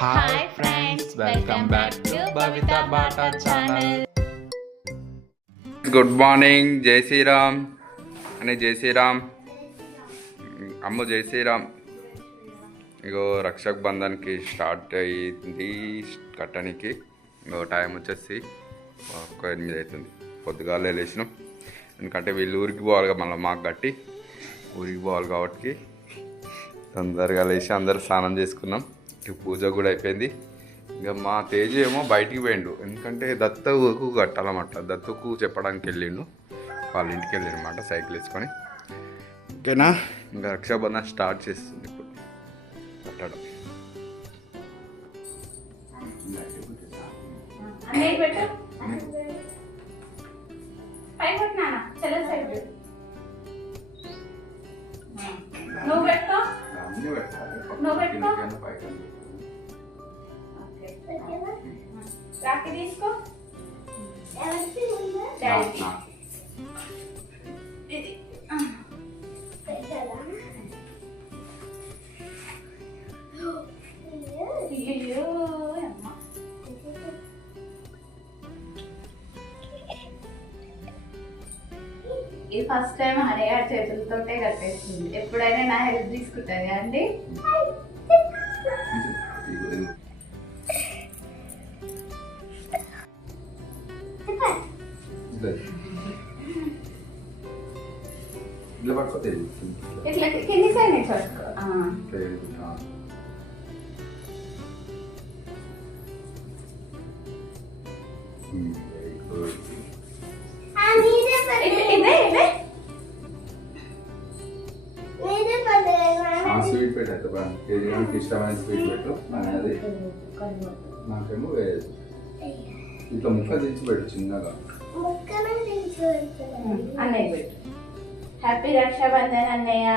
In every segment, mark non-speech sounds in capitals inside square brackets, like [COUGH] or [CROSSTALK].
Hi friends welcome back to Bhavitha Bata channel good morning జై శ్రీరామ్ అని జై శ్రీరామ్ అమ్మ జై శ్రీరామ్ ఇగో రక్షక్ బంధన్కి స్టార్ట్ అయ్యింది. కట్టడానికి ఇంకో టైం వచ్చేసి ఒక ఎనిమిది అవుతుంది పొద్దుగాలే లేచినాం. ఎందుకంటే వీళ్ళు ఊరికి పోవాలి మళ్ళీ మాకు కట్టి ఊరికి పోవాలి కాబట్టి తొందరగా లేచి అందరు స్నానం చేసుకున్నాం. పూజ కూడా అయిపోయింది. ఇంకా మా తేజ ఏమో బయటికి పోయిండు. ఎందుకంటే దత్తకు కట్టాలన్నమాట. దత్తకు చెప్పడానికి వెళ్ళిండు. వాళ్ళ ఇంటికి వెళ్ళిండు అనమాట సైకిల్ వేసుకొని ఓకేనా? ఇంకా రక్షాబంధన్ స్టార్ట్ చేస్తుంది ఇప్పుడు. కట్టడం. పెట్టు. నువ్వు పెట్టుకో. రాఖీ తీసుకో డాడీ ఇది ఈ ఫస్ట్ టైం హనయ్య చేతులతోటే కట్టేస్తుంది ఎప్పుడైనా నా హెల్ప్ తీసుకుంటుంది అండి? ఇట్లా పట్టుకోతే ఇట్లా కింది సైడ్ పట్టుకో స్వీట్ పెట్టు కేజీకి ఇష్టమైన స్వీట్ పెట్టు. అది. నాకేమో వేయదు. ఇట్లా ముక్క దించి పెట్టు చిన్నగా. అన్నయ్య పెట్టు. హ్యాపీ రక్షాబంధన్ అన్నయ్య.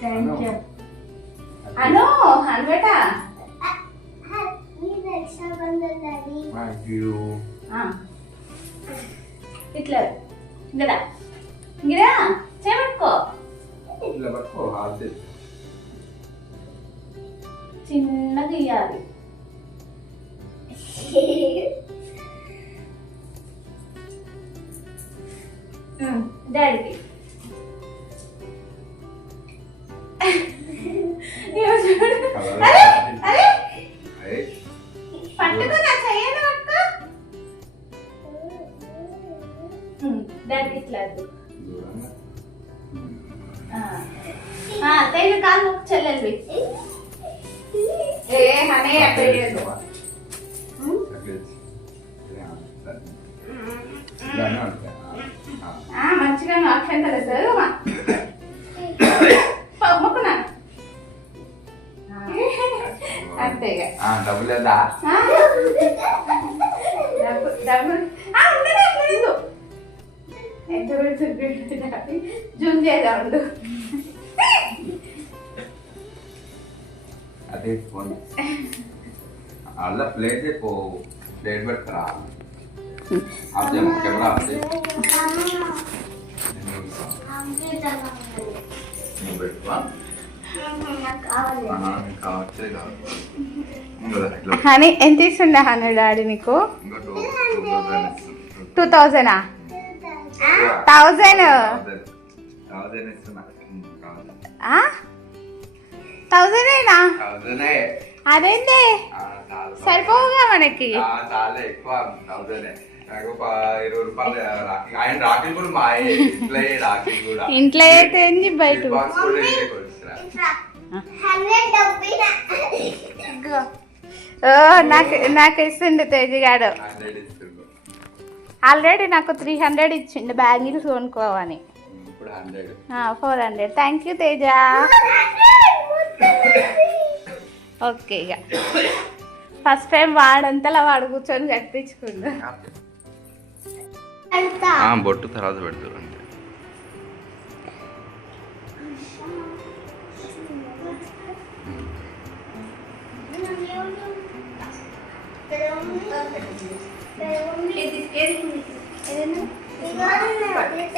Thank you. అను. ఇట్లా ఇంకదా? ఇంకదా? చేపట్టుకో ఇట్లా పట్టుకో చిన్నగా ఇయ్యాలి. [LAUGHS] డాడీకి. ఇట్లా తేలి కాలు మొక్కు చెల్లెలివి ఏ హనే. ఆ మంచిగా అక్షంత లేదు [COUGHS] అంతేగా. డబ్బు లేదా? ఆ? డబ్బు ఎంత పెడుతుంది జూమ్ చేద్దాం అదే ఫోన్. అలా ప్లేట్ పో ప్లేట్ కెమెరా ఇట్లా హనీ ఎంత ఇస్తుండే హనీ డాడీ నీకు? టూ థౌజండా థౌజండ్. థౌజండేనా థౌసండే అదేంటి. సరిపోవుగా మనకి. ఆ, చాలే ఎక్కువ ఇంట్లో అయితే బయట. ఓ నాకు నాకు ఇస్తుండే తేజగాడు. ఆల్రెడీ నాకు త్రీ హండ్రెడ్ ఇచ్చిండు bangles కొనుక్కోవని. Four hundred. Thank you Teja. Okay ఇక ఫస్ట్ టైం వాడంతలా వాడు కూర్చొని కట్టించుకుందా బొట్టు తర్వాత పెడతారు అంతే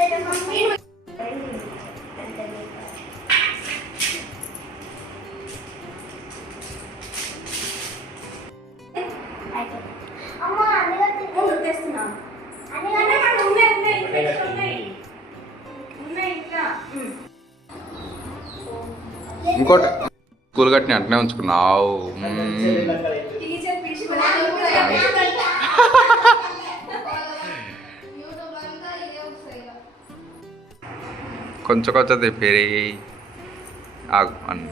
ఏదైనా స్కూల్ కట్టిన అట్నే ఉంచుకున్నావు కొంచెం కొంచెం తెప్పేరి. ఆగు అన్న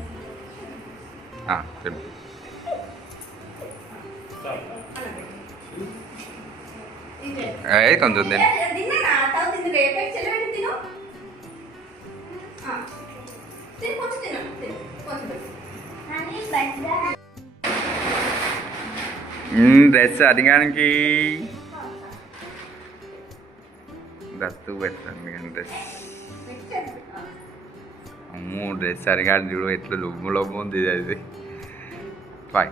ఆ, ఏ కొంచెం తిను. తిను కొంచెం తిను తిను కొంచెం డ్రెస్ అడిగానికి దస్తు పెట్టండి డ్రెస్. అమ్మో డ్రెస్ అడిగాడు చూడు ఎట్లా లొమ్ము లొమ్ము ఉంది అది. బాయ్.